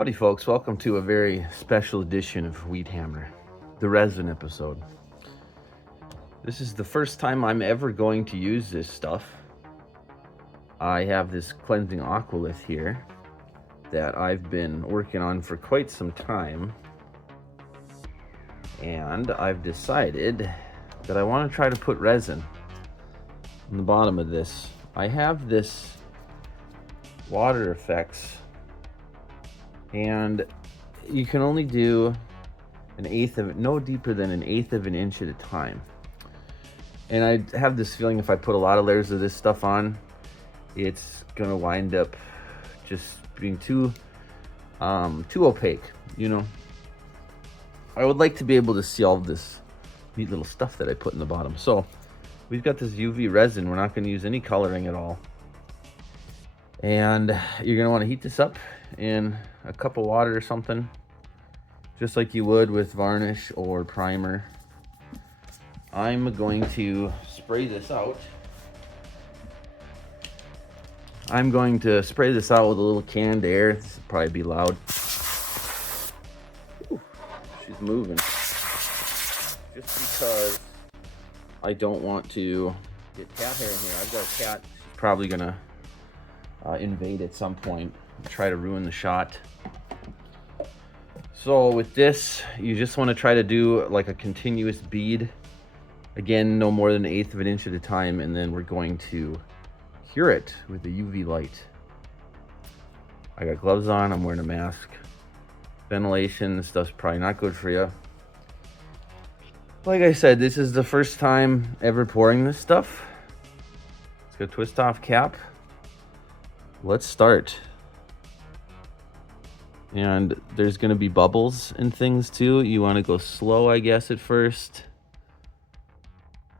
Howdy folks, welcome to a very special edition of Weed Hammer, the resin episode. This is the first time I'm ever going to use this stuff. I have this cleansing Aqualith here that I've been working on for quite some time. And I've decided that I want to try to put resin on the bottom of this. I have this water effects, and you can only do an eighth of it, no deeper than an eighth of an inch at a time. And I have this feeling if I put a lot of layers of this stuff on, it's gonna wind up just being too opaque, you know. I would like to be able to see all of this neat little stuff that I put in the bottom. So we've got this UV resin. We're not going to use any coloring at all. And you're going to want to heat this up in a cup of water or something, just like you would with varnish or primer. I'm going to spray this out. I'm going to spray this out with a little canned air. This will probably be loud. Ooh, she's moving. Just because I don't want to get cat hair in here. I've got a cat. She's probably gonna invade at some point and try to ruin the shot. So with this, you just want to try to do like a continuous bead. Again, no more than an eighth of an inch at a time, and then we're going to cure it with the UV light. I got gloves on, I'm wearing a mask. Ventilation, this stuff's probably not good for you. Like I said, this is the first time ever pouring this stuff. It's got a twist off cap. Let's start. And there's gonna be bubbles and things too. You wanna go slow, I guess, at first.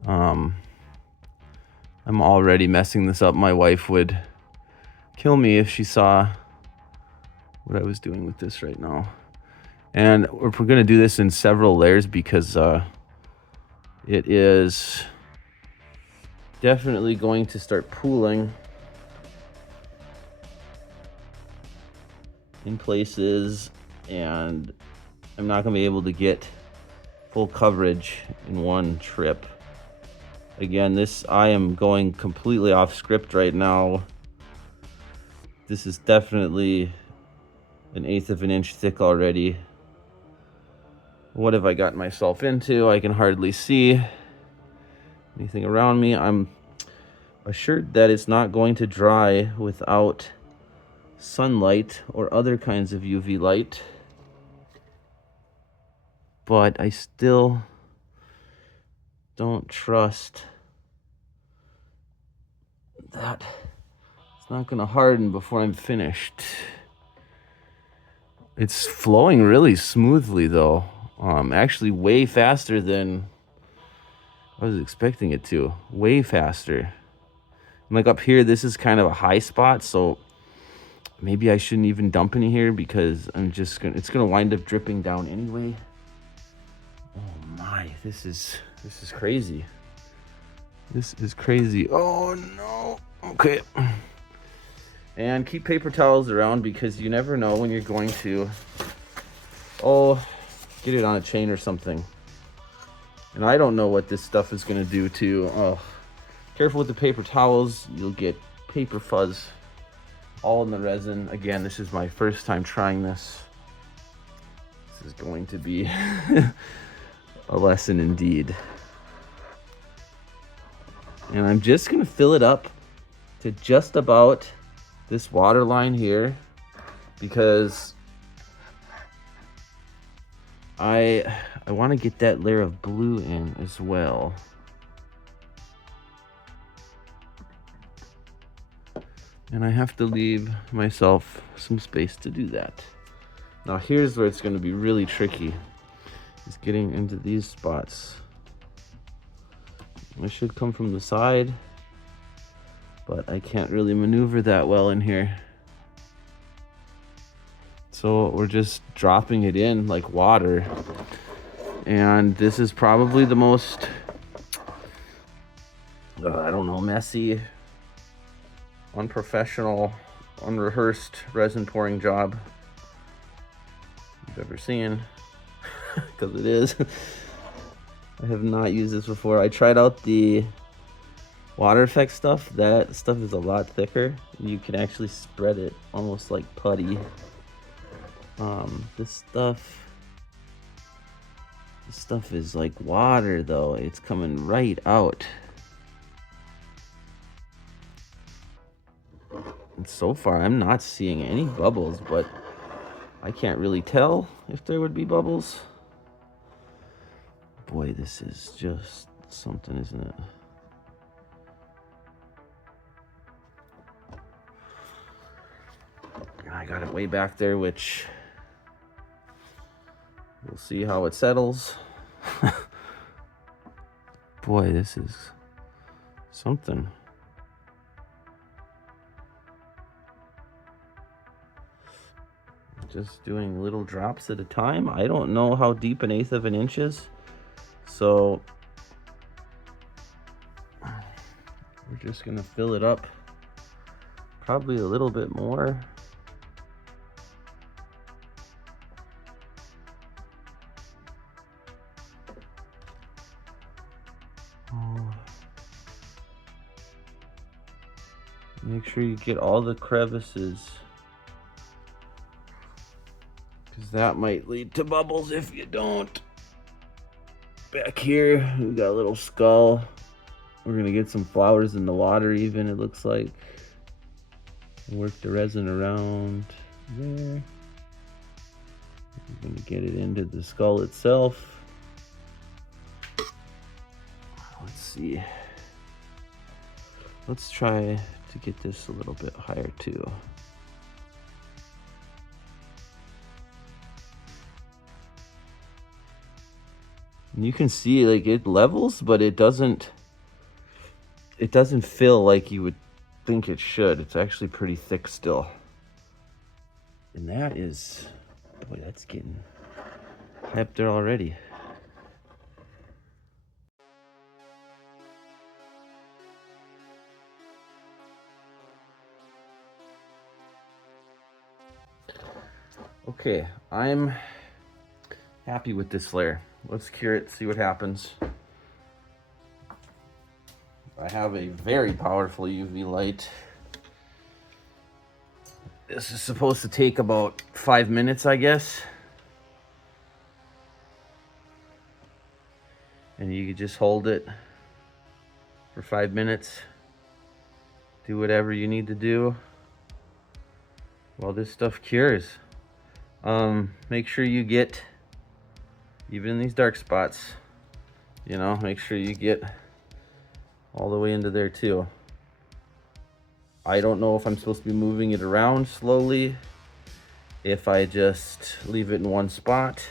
I'm already messing this up. My wife would kill me if she saw what I was doing with this right now. And we're gonna do this in several layers because it is definitely going to start pooling in places, and I'm not gonna be able to get full coverage in one trip. Again, I am going completely off script right now. This is definitely an eighth of an inch thick already. What have I gotten myself into? I can hardly see anything around me. I'm assured that it's not going to dry without sunlight or other kinds of UV light. But I still don't trust that it's not gonna harden before I'm finished. It's flowing really smoothly though. Actually way faster than I was expecting it to. Way faster. And like up here, this is kind of a high spot, so maybe I shouldn't even dump any here because it's gonna wind up dripping down anyway. Oh my, this is crazy. This is crazy. Oh no. Okay. And keep paper towels around because you never know when you're going to get it on a chain or something. And I don't know what this stuff is gonna do to careful with the paper towels, you'll get paper fuzz all in the resin. Again, this is my first time trying this. This is going to be a lesson indeed. And I'm just gonna fill it up to just about this water line here because I want to get that layer of blue in as well. And I have to leave myself some space to do that. Now here's where it's going to be really tricky. Is getting into these spots. I should come from the side, but I can't really maneuver that well in here. So we're just dropping it in like water. And this is probably the most, I don't know, messy, unprofessional, unrehearsed resin pouring job you've ever seen, because it is. I have not used this before. I tried out the water effect stuff. That stuff is a lot thicker. You can actually spread it almost like putty. This stuff is like water though. It's coming right out. And so far I'm not seeing any bubbles, but I can't really tell if there would be bubbles. Boy, this is just something, isn't it? I got it way back there, which we'll see how it settles. Boy, this is something. Just doing little drops at a time. I don't know how deep 1/8 of an inch is, so we're just gonna fill it up probably a little bit more. Make sure you get all the crevices, because that might lead to bubbles if you don't. Back here, we got a little skull. We're gonna get some flowers in the water even, it looks like. Work the resin around there. We're gonna get it into the skull itself. Let's see. Let's try to get this a little bit higher too. And you can see like it levels, but it doesn't feel like you would think it should. It's actually pretty thick still. And that is, boy, that's getting high up there already. Okay, I'm happy with this layer. Let's cure it, see what happens. I have a very powerful UV light. This is supposed to take about 5 minutes, I guess. And you can just hold it for 5 minutes. Do whatever you need to do while this stuff cures. Make sure you get, even in these dark spots, you know, make sure you get all the way into there too. I don't know if I'm supposed to be moving it around slowly, if I just leave it in one spot.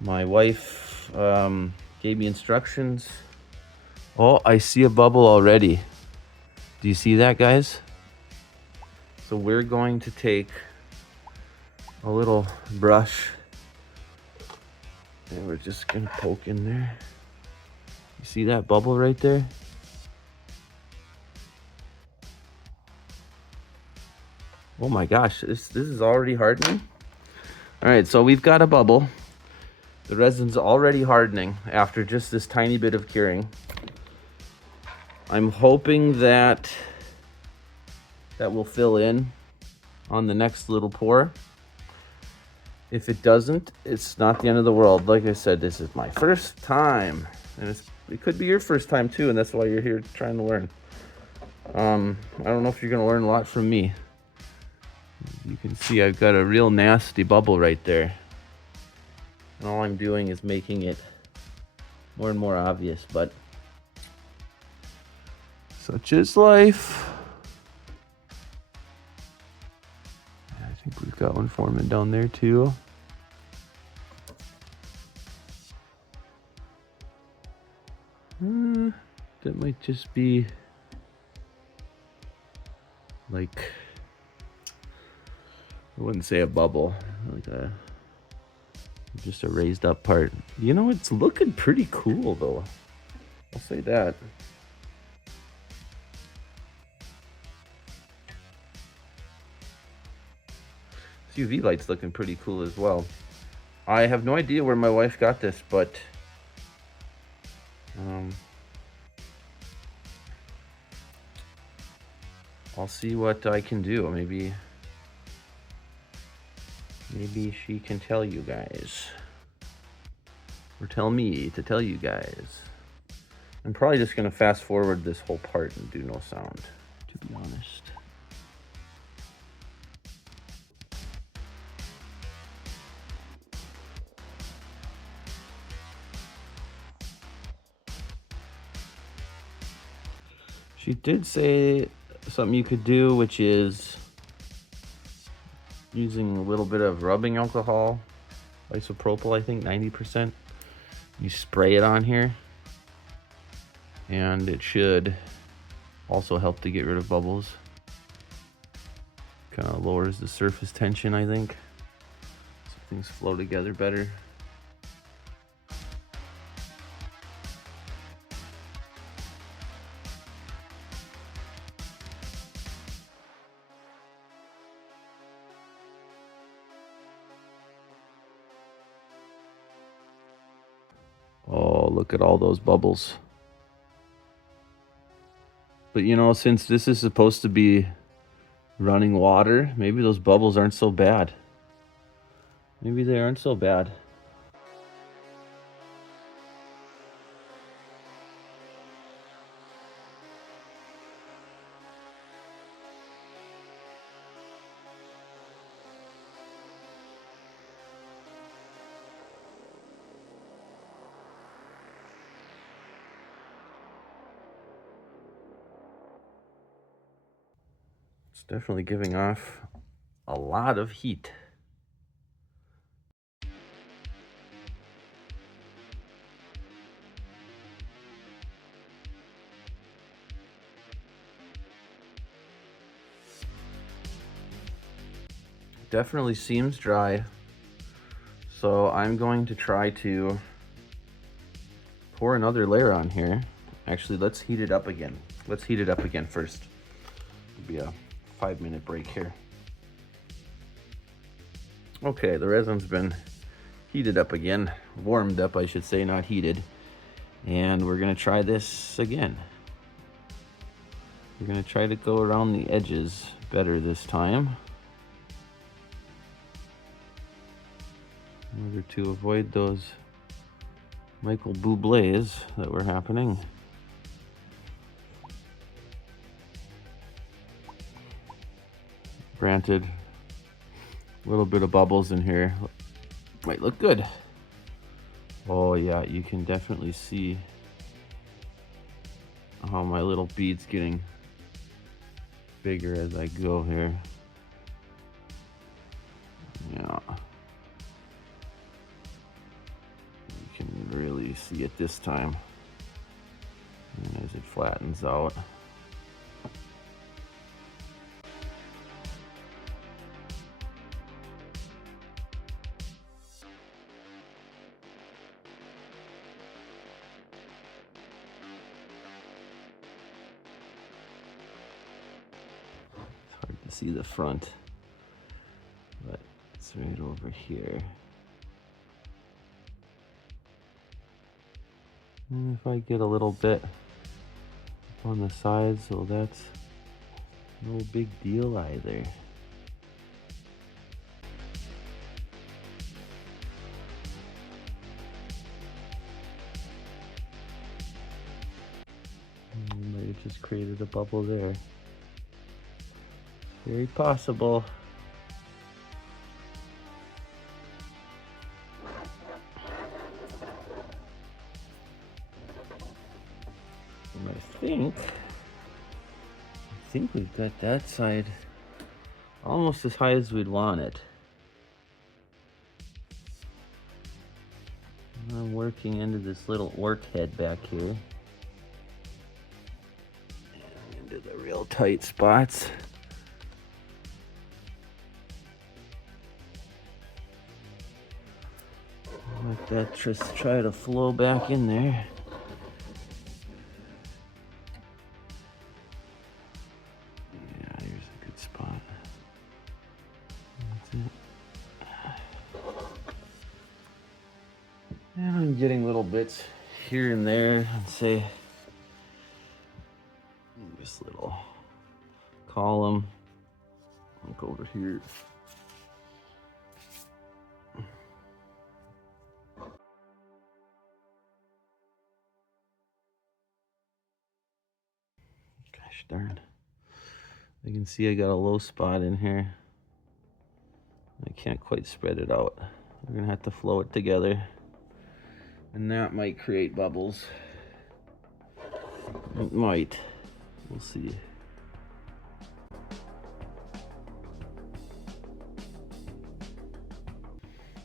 My wife gave me instructions. Oh, I see a bubble already. Do you see that, guys? So we're going to take a little brush and we're just gonna poke in there. You see that bubble right there? Oh my gosh, this is already hardening. All right, so we've got a bubble. The resin's already hardening after just this tiny bit of curing. I'm hoping that will fill in on the next little pour. If it doesn't, it's not the end of the world. Like I said, this is my first time, and it could be your first time too, and that's why you're here trying to learn. I don't know if you're gonna learn a lot from me. You can see I've got a real nasty bubble right there. And all I'm doing is making it more and more obvious, but such is life. I think we've got one forming down there too. That might just be like, I wouldn't say a bubble, like just a raised up part. You know, it's looking pretty cool though. I'll say that. This UV light's looking pretty cool as well. I have no idea where my wife got this, but I'll see what I can do. Maybe she can tell you guys. Or tell me to tell you guys. I'm probably just gonna fast forward this whole part and do no sound, to be honest. She did say something you could do, which is using a little bit of rubbing alcohol, isopropyl, I think 90%. You spray it on here, and it should also help to get rid of bubbles. Kind of lowers the surface tension, I think, so things flow together better. Oh, look at all those bubbles. But you know, since this is supposed to be running water, maybe those bubbles aren't so bad. Maybe they aren't so bad. It's definitely giving off a lot of heat. Definitely seems dry, so I'm going to try to pour another layer on here. Actually, let's heat it up again. Let's heat it up again first. It'll be a 5-minute break here. Okay, the resin's been heated up again, warmed up I should say, not heated, and we're gonna try this again. We're gonna try to go around the edges better this time, in order to avoid those Michael Bublés that were happening. Granted, a little bit of bubbles in here might look good. Oh yeah, you can definitely see how my little bead's getting bigger as I go here. Yeah. You can really see it this time. And as it flattens out. See the front, but it's right over here. And if I get a little bit on the side, so that's no big deal either. Might have just created a bubble there. Very possible. And I think we've got that side almost as high as we'd want it. I'm working into this little orc head back here. And into the real tight spots. Let that just try to flow back in there. Yeah, here's a good spot. That's it. getting little bits here and there, and say this little column. Look over here. Gosh darn. You can see I got a low spot in here. I can't quite spread it out. We're gonna have to flow it together. And that might create bubbles. It might. We'll see.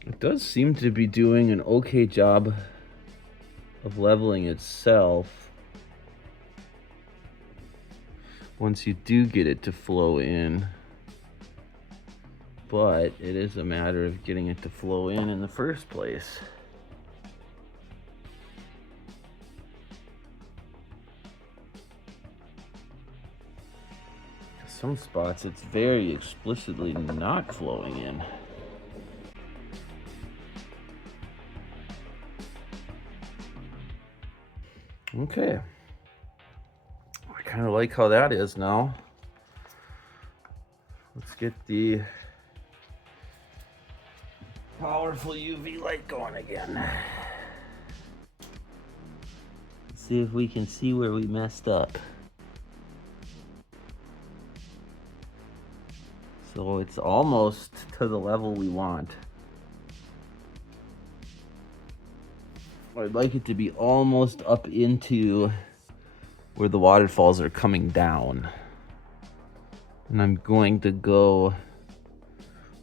It does seem to be doing an okay job of leveling itself once you do get it to flow in. But it is a matter of getting it to flow in the first place. Some spots it's very explicitly not flowing in. Okay. I kind of like how that is now. Let's get the powerful UV light going again. Let's see if we can see where we messed up. So it's almost to the level we want. I'd like it to be almost up into where the waterfalls are coming down. And I'm going to go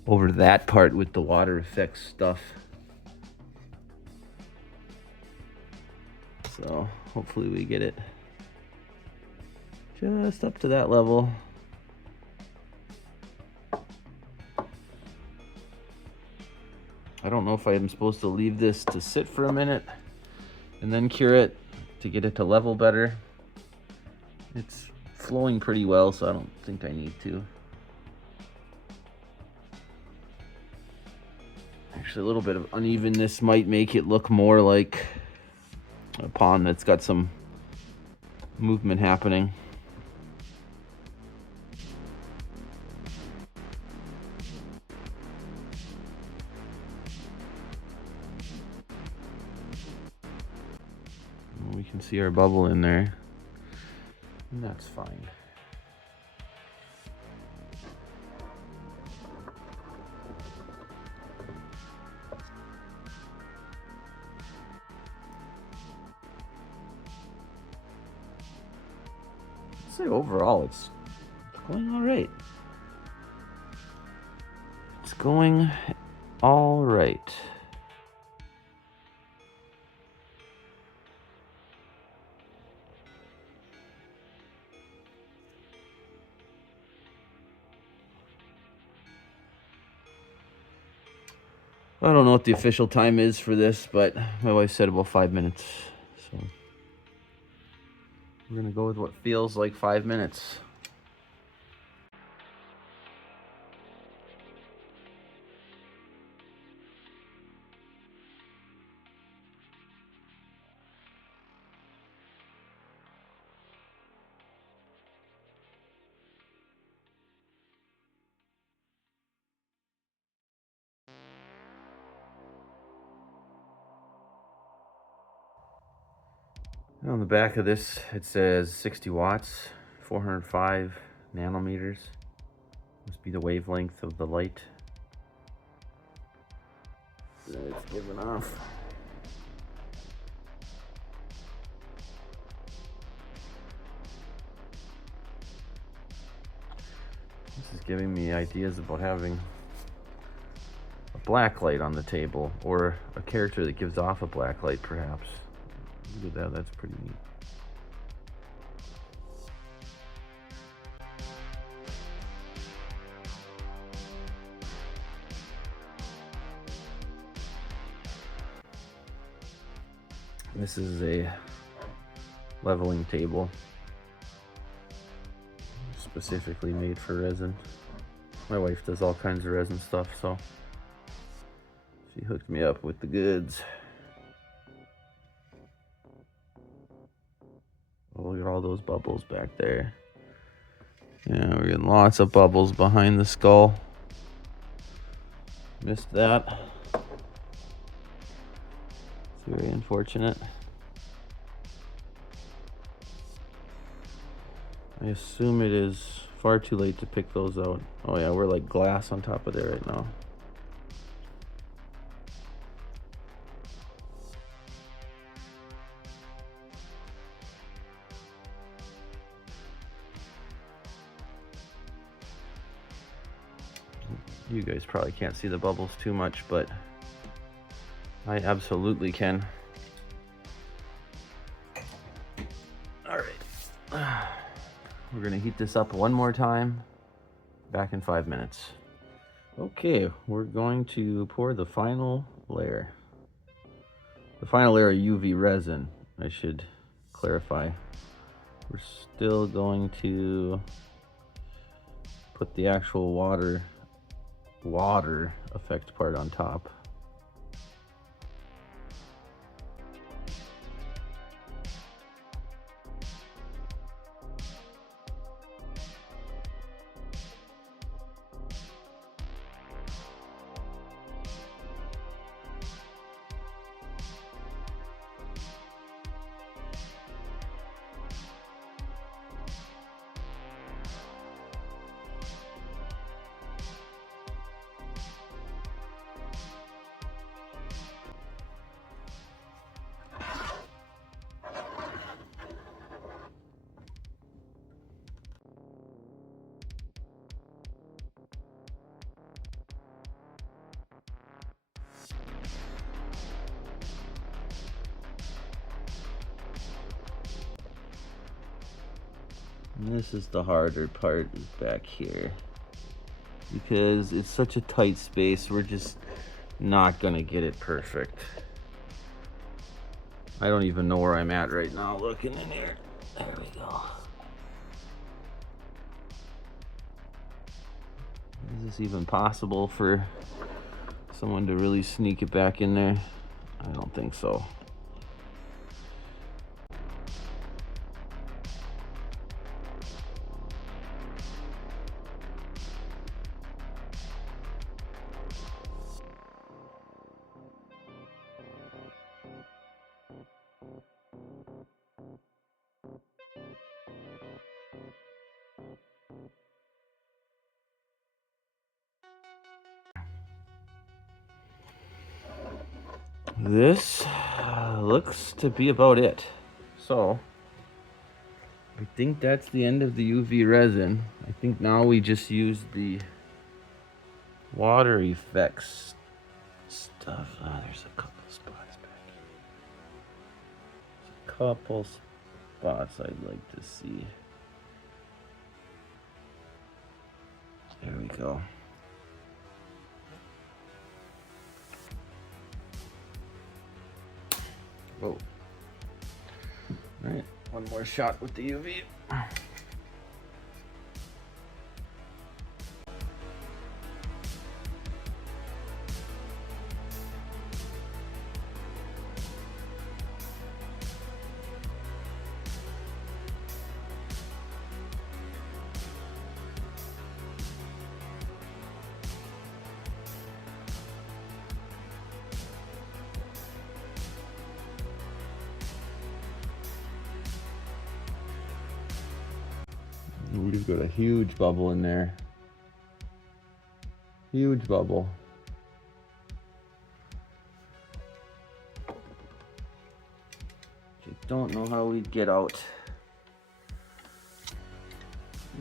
over that part with the water effects stuff. So hopefully we get it just up to that level. I don't know if I'm supposed to leave this to sit for a minute and then cure it to get it to level better. It's flowing pretty well, so I don't think I need to. Actually, a little bit of unevenness might make it look more like a pond that's got some movement happening. We can see our bubble in there, and that's fine. I'd say overall it's going all right. It's going all right. I don't know what the official time is for this, but my wife said about 5 minutes. So we're gonna go with what feels like 5 minutes. On the back of this, it says 60 watts, 405 nanometers. Must be the wavelength of the light that it's giving off. This is giving me ideas about having a black light on the table, or a character that gives off a black light, perhaps. Look at that, that's pretty neat. This is a leveling table specifically made for resin. My wife does all kinds of resin stuff, so she hooked me up with the goods. all those bubbles back there. Yeah, we're getting lots of bubbles behind the skull. Missed that. It's very unfortunate. I assume it is far too late to pick those out. Oh yeah, we're like glass on top of there right now. You guys probably can't see the bubbles too much, but I absolutely can. All right. We're gonna heat this up one more time. Back in 5 minutes. Okay, we're going to pour the final layer. The final layer of UV resin, I should clarify. We're still going to put the actual water effect part on top. And this is the harder part, is back here. Because it's such a tight space, we're just not gonna get it perfect. I don't even know where I'm at right now looking in here. There we go. Is this even possible for someone to really sneak it back in there? I don't think so. This looks to be about it. So I think that's the end of the UV resin. I think now we just use the water effects stuff. Oh, there's a couple spots back here. There's a couple spots I'd like to see. There we go. Oh. All right, one more shot with the UV. We've got a huge bubble in there. Huge bubble. Just don't know how we'd get out.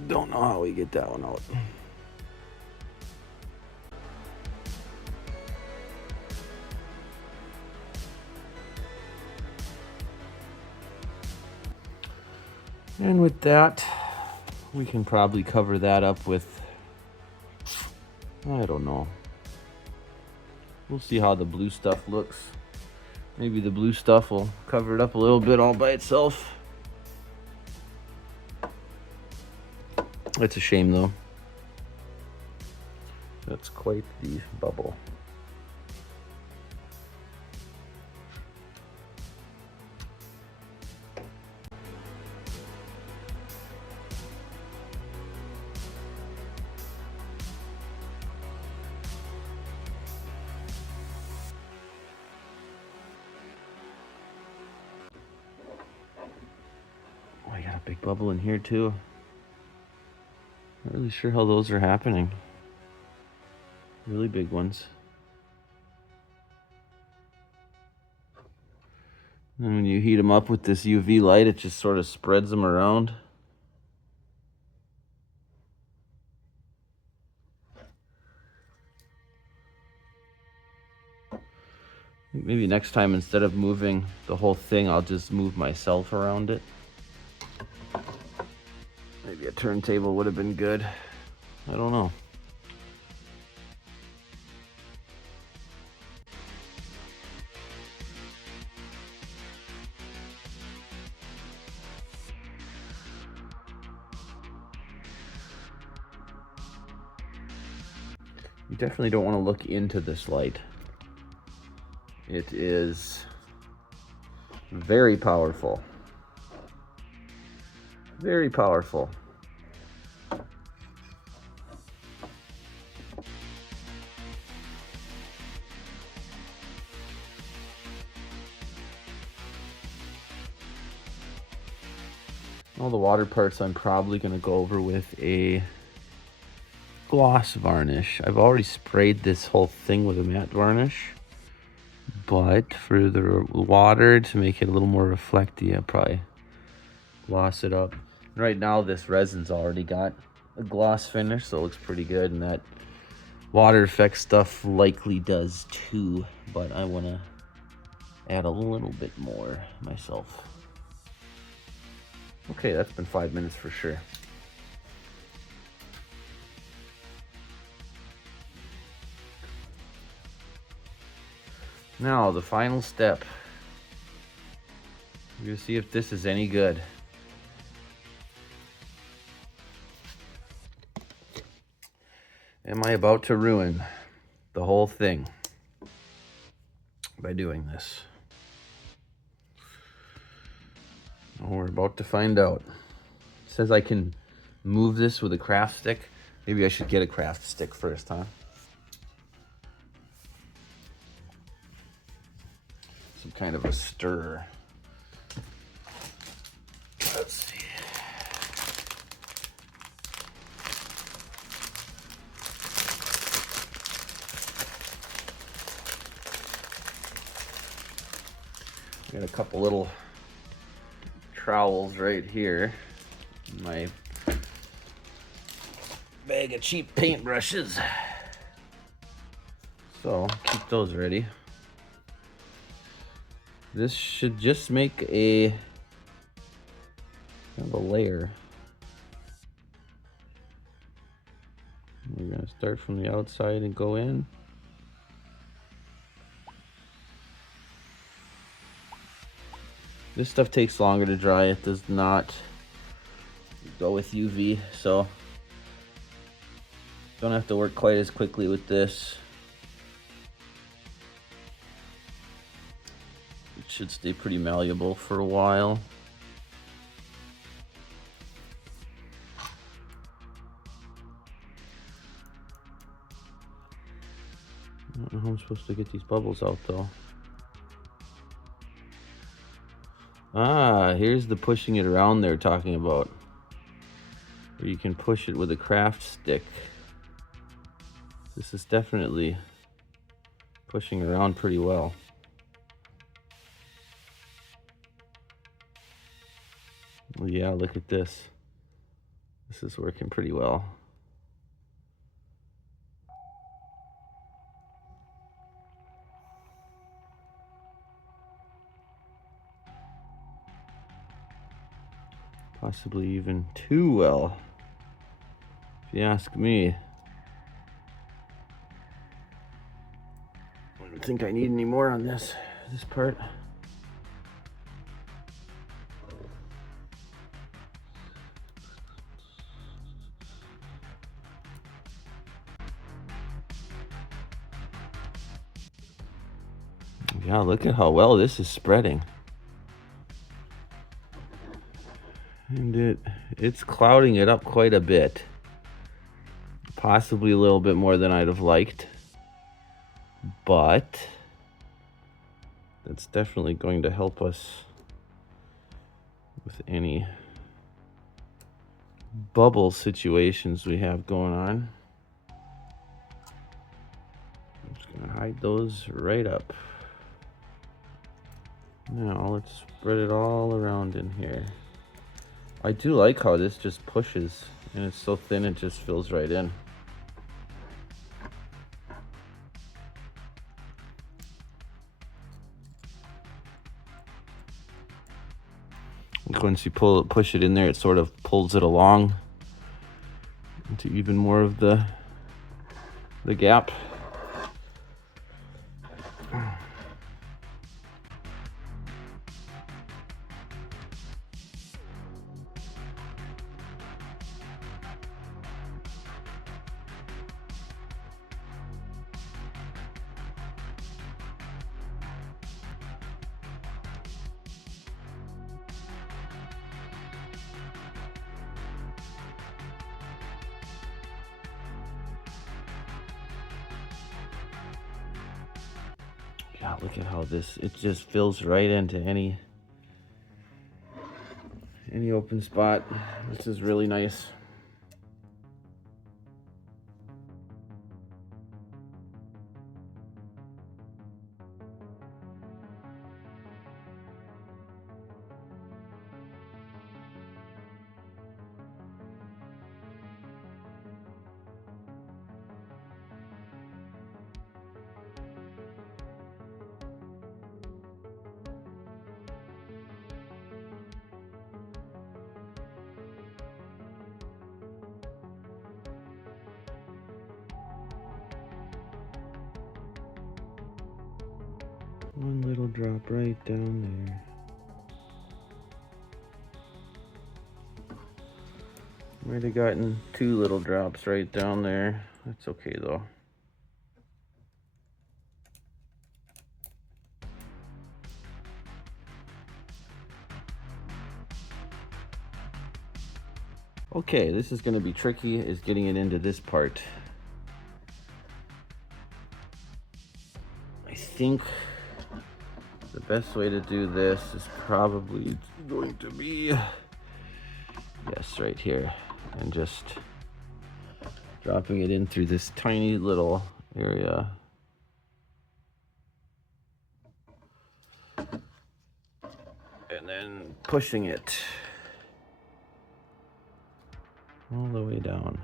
Don't know how we get that one out. And with that, we can probably cover that up with, I don't know. We'll see how the blue stuff looks. Maybe the blue stuff will cover it up a little bit all by itself. That's a shame though. That's quite the bubble. big bubble in here too. Not really sure how those are happening. Really big ones. And when you heat them up with this UV light, it just sort of spreads them around. Maybe next time, instead of moving the whole thing, I'll just move myself around it. Maybe a turntable would have been good. I don't know. You definitely don't want to look into this light. It is very powerful. Very powerful. All the water parts I'm probably going to go over with a gloss varnish. I've already sprayed this whole thing with a matte varnish, but for the water to make it a little more reflecty, I'll probably gloss it up. Right now this resin's already got a gloss finish, so it looks pretty good, and that water effect stuff likely does too, but I want to add a little bit more myself. Okay, that's been 5 minutes for sure. Now, the final step. We're going to see if this is any good. Am I about to ruin the whole thing by doing this? Well, we're about to find out. It says I can move this with a craft stick. Maybe I should get a craft stick first, huh? Some kind of a stirrer. Let's see. I got a couple little trowels right here. My bag of cheap paintbrushes. So keep those ready. This should just make a kind of a layer. We're going to start from the outside and go in. This stuff takes longer to dry. It does not go with UV, so don't have to work quite as quickly with this. It should stay pretty malleable for a while. I don't know how I'm supposed to get these bubbles out though. Ah, here's the pushing it around they're talking about. Where you can push it with a craft stick. This is definitely pushing around pretty well. Well, yeah, look at this. This is working pretty well. Possibly even too well, if you ask me. I don't think I need any more on this part. Yeah, look at how well this is spreading. And it's clouding it up quite a bit. Possibly a little bit more than I'd have liked. But that's definitely going to help us with any bubble situations we have going on. I'm just gonna hide those right up. Now let's spread it all around in here. I do like how this just pushes, and it's so thin it just fills right in. Like once you push it in there, it sort of pulls it along into even more of the gap. Yeah, look at how it just fills right into any open spot. This is really nice. One little drop right down there. Might have gotten 2 little drops right down there. That's okay though. Okay, this is going to be tricky, is getting it into this part. I think the best way to do this is probably going to be, yes, right here, and just dropping it in through this tiny little area. And then pushing it all the way down.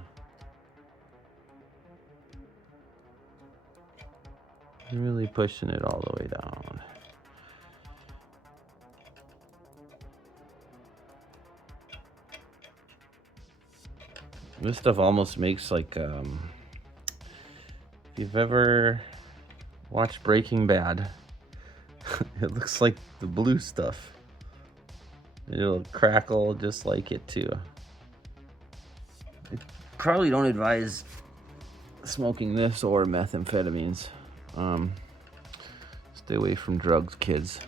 Really pushing it all the way down. This stuff almost makes like, if you've ever watched Breaking Bad, it looks like the blue stuff. It'll crackle just like it too. I probably don't advise smoking this or methamphetamines. Stay away from drugs, kids.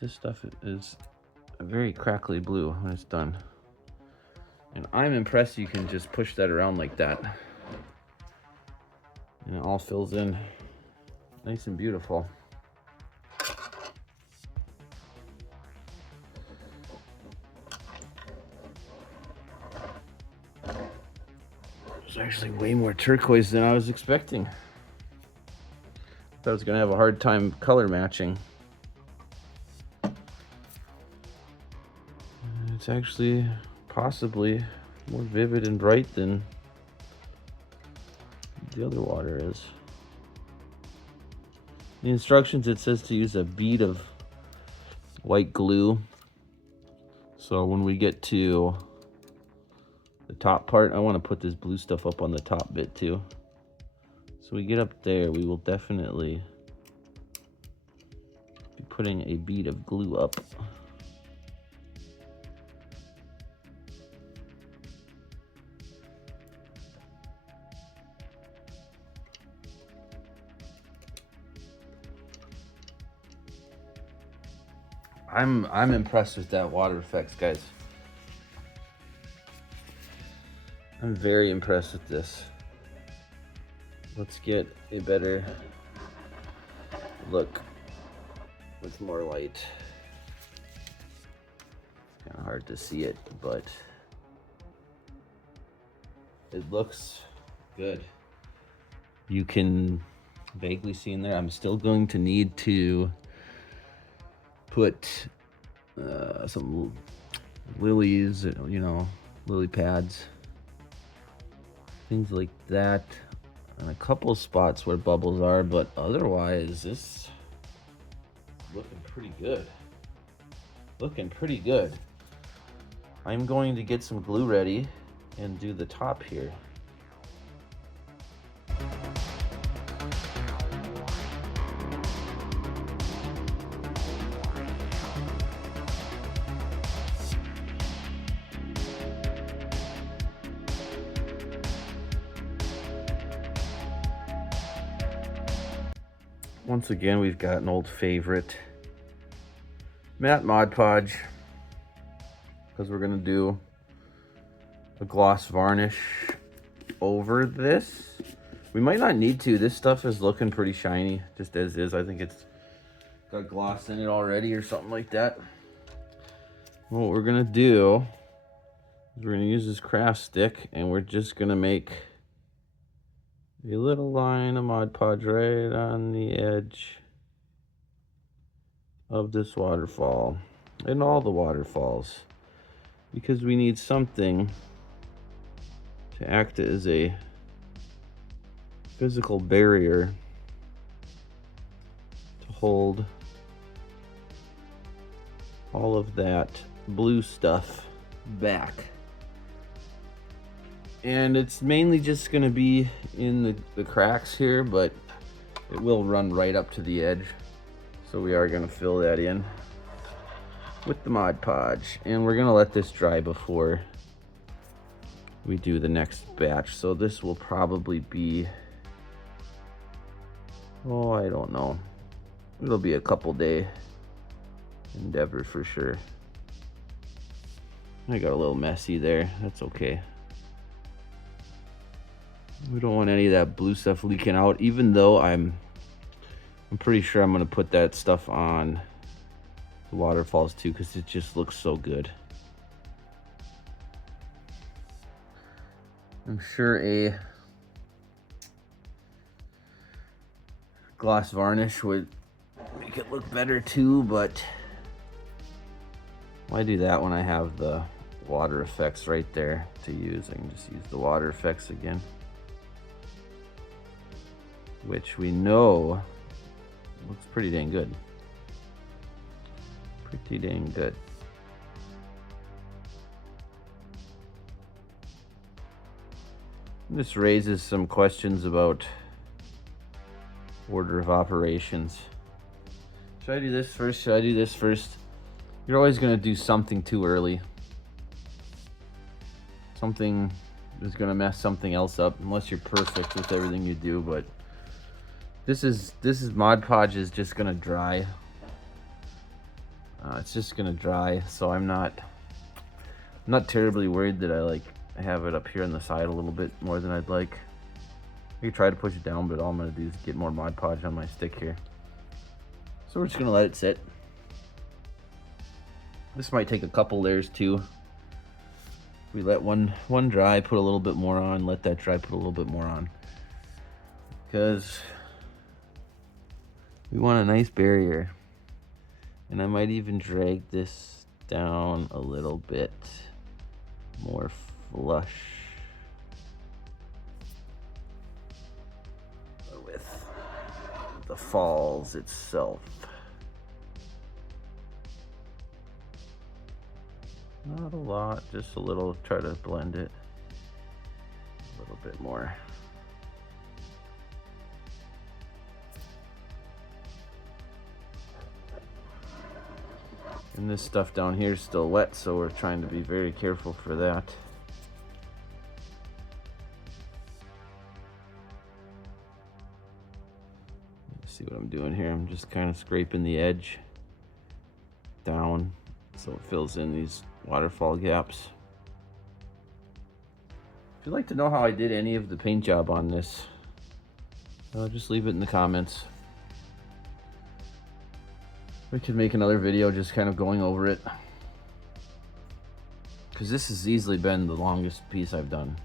This stuff is a very crackly blue when it's done. And I'm impressed you can just push that around like that. And it all fills in nice and beautiful. There's actually way more turquoise than I was expecting. Thought I was gonna have a hard time color matching. It's actually possibly more vivid and bright than the other water is. In the instructions it says to use a bead of white glue. So when we get to the top part, I want to put this blue stuff up on the top bit too. So we get up there, we will definitely be putting a bead of glue up. I'm impressed with that water effects, guys. I'm very impressed with this. Let's get a better look with more light. It's kind of hard to see it, but it looks good. You can vaguely see in there. I'm still going to need to put some lilies, you know, lily pads, things like that, and a couple of spots where bubbles are, but otherwise this looking pretty good. Looking pretty good. I'm going to get some glue ready and do the top here. Once again, we've got an old favorite, matte Mod Podge, because we're gonna do a gloss varnish over this. We might not need to. This stuff is looking pretty shiny, just as is. I think it's got gloss in it already or something like that. What we're gonna do is we're gonna use this craft stick, and we're just gonna make a little line of Mod Podge right on the edge of this waterfall and all the waterfalls, because we need something to act as a physical barrier to hold all of that blue stuff back. And it's mainly just going to be in the cracks here, but it will run right up to the edge. So we are going to fill that in with the Mod Podge. And we're going to let this dry before we do the next batch. So this will probably be, oh, I don't know. It'll be a couple day endeavor for sure. I got a little messy there. That's okay. We don't want any of that blue stuff leaking out, even though I'm pretty sure I'm going to put that stuff on the waterfalls too, because it just looks so good. I'm sure a gloss varnish would make it look better too, but why do that when I have the water effects right there to use? I can just use the water effects again, which we know looks pretty dang good. Pretty dang good. This raises some questions about order of operations. Should I do this first? Should I do this first? You're always going to do something too early. Something is going to mess something else up, unless you're perfect with everything you do, but this is Mod Podge is just gonna dry. It's just gonna dry, so I'm not terribly worried that I have it up here on the side a little bit more than I'd like. I could try to push it down, but all I'm gonna do is get more Mod Podge on my stick here. So we're just gonna let it sit. This might take a couple layers too. We let one dry, put a little bit more on, let that dry, put a little bit more on, because we want a nice barrier. And I might even drag this down a little bit more flush with the falls itself. Not a lot, just a little, try to blend it a little bit more. And this stuff down here is still wet, so we're trying to be very careful for that. Let's see what I'm doing here. I'm just kind of scraping the edge down so it fills in these waterfall gaps. If you'd like to know how I did any of the paint job on this, just leave it in the comments. We could make another video just kind of going over it, because this has easily been the longest piece I've done.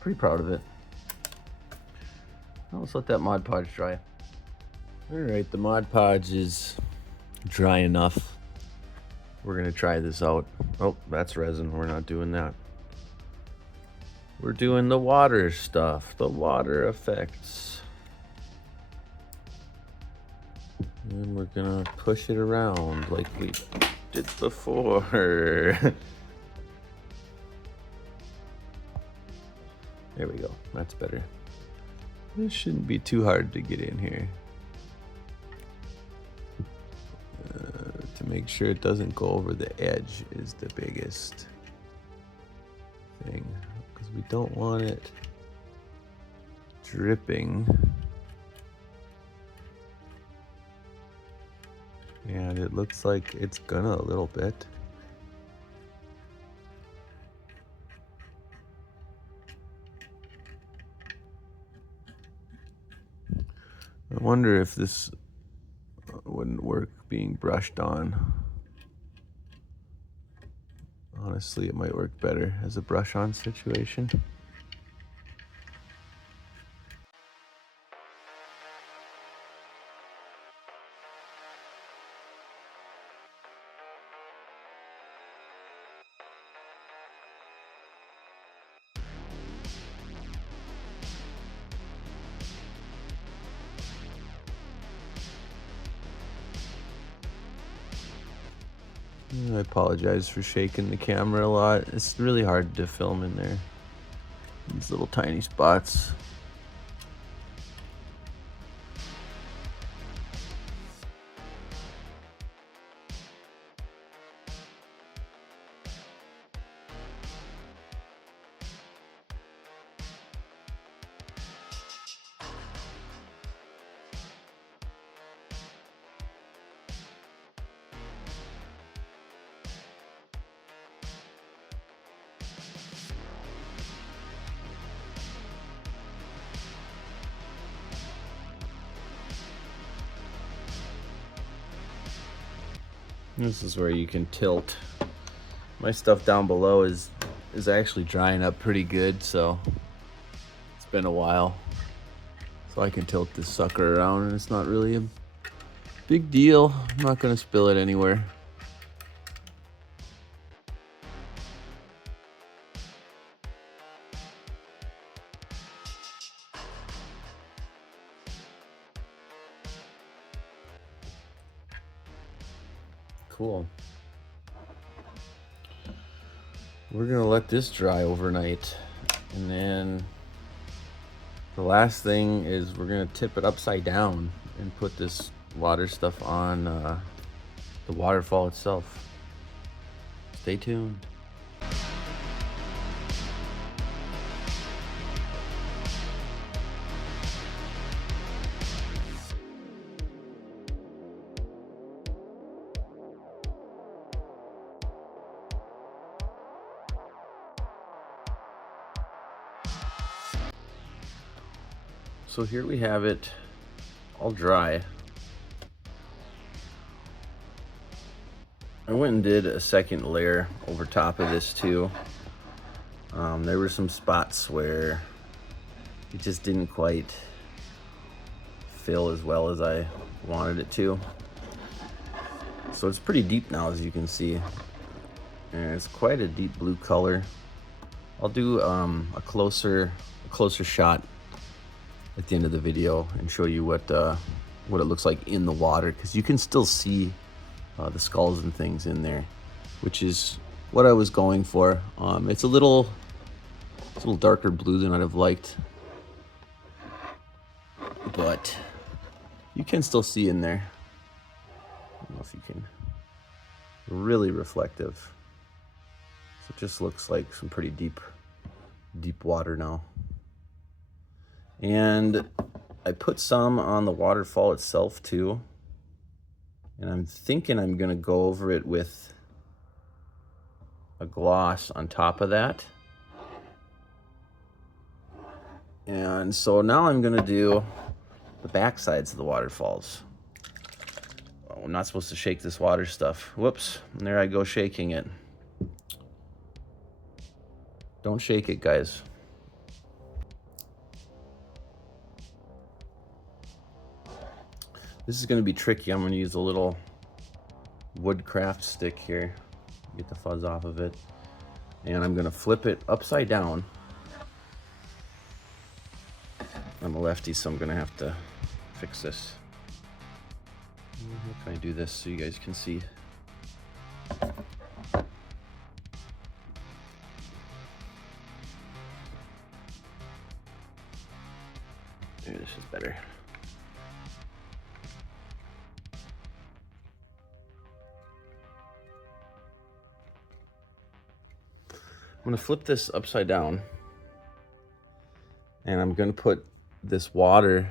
Pretty proud of it. Now let's let that Mod Podge dry. Alright, the Mod Podge is dry enough. We're gonna try this out. Oh, that's resin. We're not doing that. We're doing the water stuff, the water effects. And we're gonna push it around like we did before. There we go, that's better. This shouldn't be too hard to get in here. To make sure it doesn't go over the edge is the biggest thing, because we don't want it dripping. And it looks like it's gonna a little bit. I wonder if this wouldn't work being brushed on. Honestly, it might work better as a brush on situation. I apologize for shaking the camera a lot. It's really hard to film in there. These little tiny spots. This is where you can tilt. My stuff down below is actually drying up pretty good, so it's been a while. So I can tilt this sucker around and it's not really a big deal. I'm not gonna spill it anywhere. Cool. We're gonna let this dry overnight, and then the last thing is we're gonna tip it upside down and put this water stuff on the waterfall itself. Stay tuned. So here we have it all dry. I went and did a second layer over top of this too. There were some spots where it just didn't quite fill as well as I wanted it to. So it's pretty deep now, as you can see. And it's quite a deep blue color. I'll do a closer shot at the end of the video and show you what it looks like in the water, because you can still see the skulls and things in there, which is what I was going for. It's a little darker blue than I'd have liked, but you can still see in there. I don't know if you can. Really reflective. So it just looks like some pretty deep water now. And I put some on the waterfall itself too. And I'm thinking I'm gonna go over it with a gloss on top of that. And so now I'm gonna do the back sides of the waterfalls. I'm not supposed to shake this water stuff. Whoops, and there I go shaking it. Don't shake it, guys. This is gonna be tricky. I'm gonna use a little woodcraft stick here, get the fuzz off of it. And I'm gonna flip it upside down. I'm a lefty, so I'm gonna have to fix this. How can I do this so you guys can see? Maybe this is better. I'm gonna flip this upside down, and I'm gonna put this water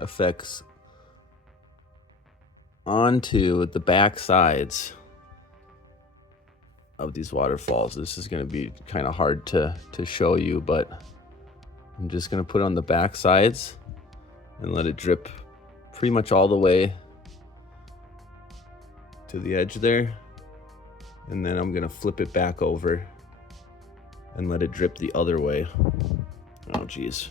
effects onto the back sides of these waterfalls. This is gonna be kind of hard to show you, but I'm just gonna put it on the back sides and let it drip pretty much all the way to the edge there. And then I'm gonna flip it back over and let it drip the other way. Oh geez.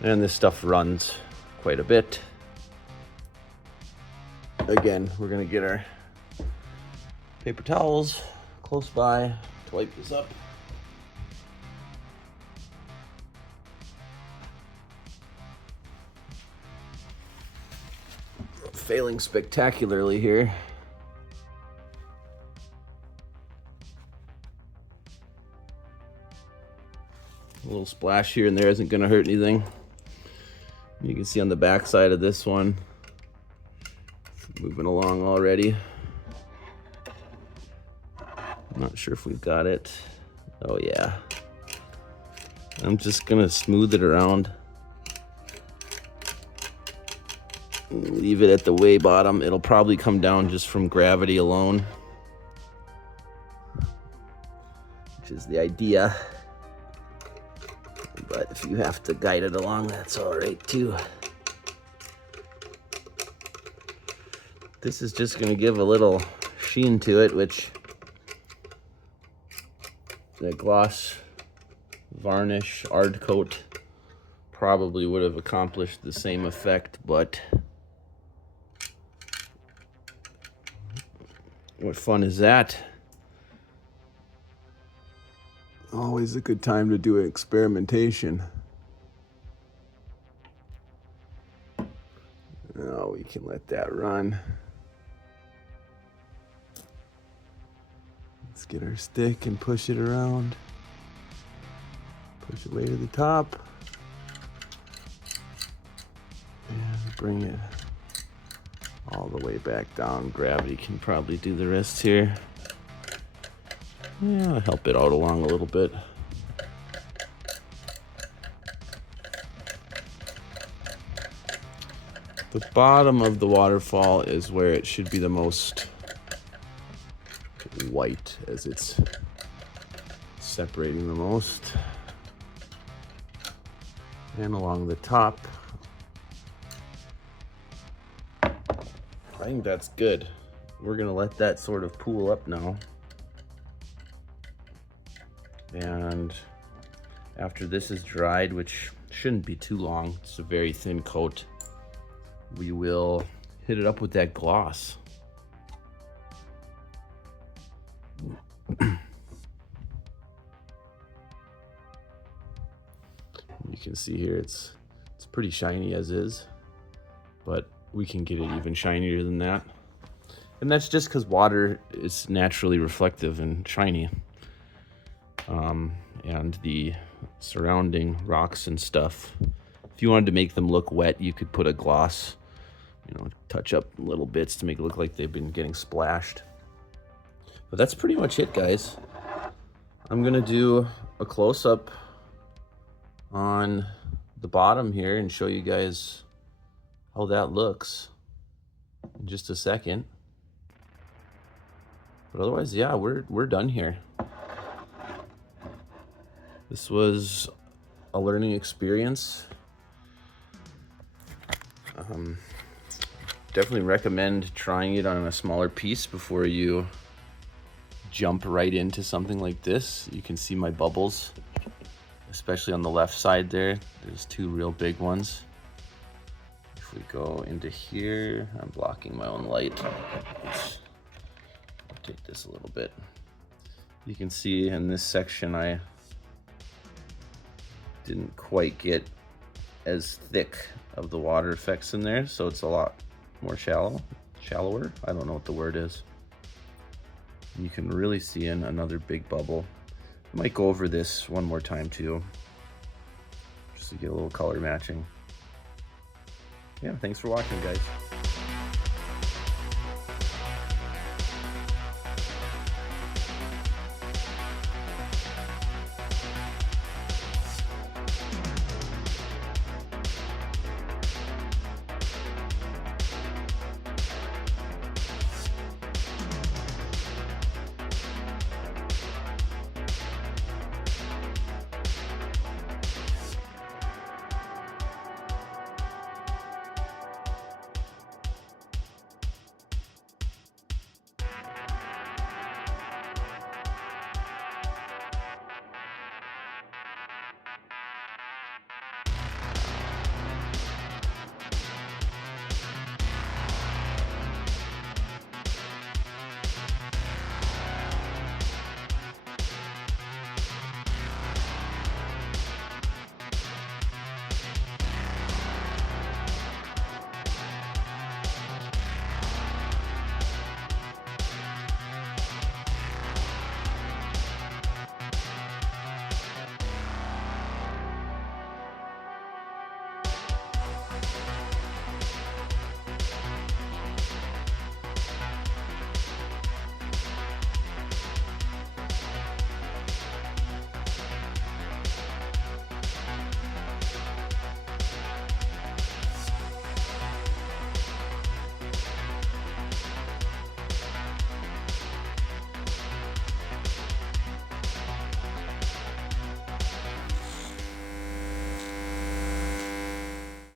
And this stuff runs quite a bit. Again, we're gonna get our paper towels close by to wipe this up. Failing spectacularly here. A little splash here and there isn't going to hurt anything. You can see on the back side of this one, moving along already. I'm not sure if we've got it. Oh yeah. I'm just going to smooth it around. Leave it at the way bottom. It'll probably come down just from gravity alone, which is the idea. But if you have to guide it along, that's all right too. This is just going to give a little sheen to it, which the gloss varnish ard coat probably would have accomplished the same effect, but what fun is that? Always a good time to do experimentation. Now we can let that run. Let's get our stick and push it around. Push it way to the top. And bring it all the way back down. Gravity can probably do the rest here. Yeah, I'll help it out along a little bit. The bottom of the waterfall is where it should be the most white, as it's separating the most. And along the top. I think that's good. We're gonna let that sort of pool up now. And after this is dried, which shouldn't be too long, it's a very thin coat, we will hit it up with that gloss. You can see here it's pretty shiny as is, but we can get it even shinier than that. And that's just because water is naturally reflective and shiny. And the surrounding rocks and stuff, if you wanted to make them look wet, you could put a gloss, touch up little bits to make it look like they've been getting splashed. But that's pretty much it, guys. I'm gonna do a close-up on the bottom here and show you guys how that looks in just a second. But otherwise, yeah, we're done here. This was a learning experience. definitely recommend trying it on a smaller piece before you jump right into something like this. You can see my bubbles, especially on the left side there. There's two real big ones. If we go into here, I'm blocking my own light. Let's take this a little bit. You can see in this section I didn't quite get as thick of the water effects in there, so it's a lot more shallower. I don't know what the word is. You can really see in another big bubble. I might go over this one more time too, just to get a little color matching. Yeah, thanks for watching, guys.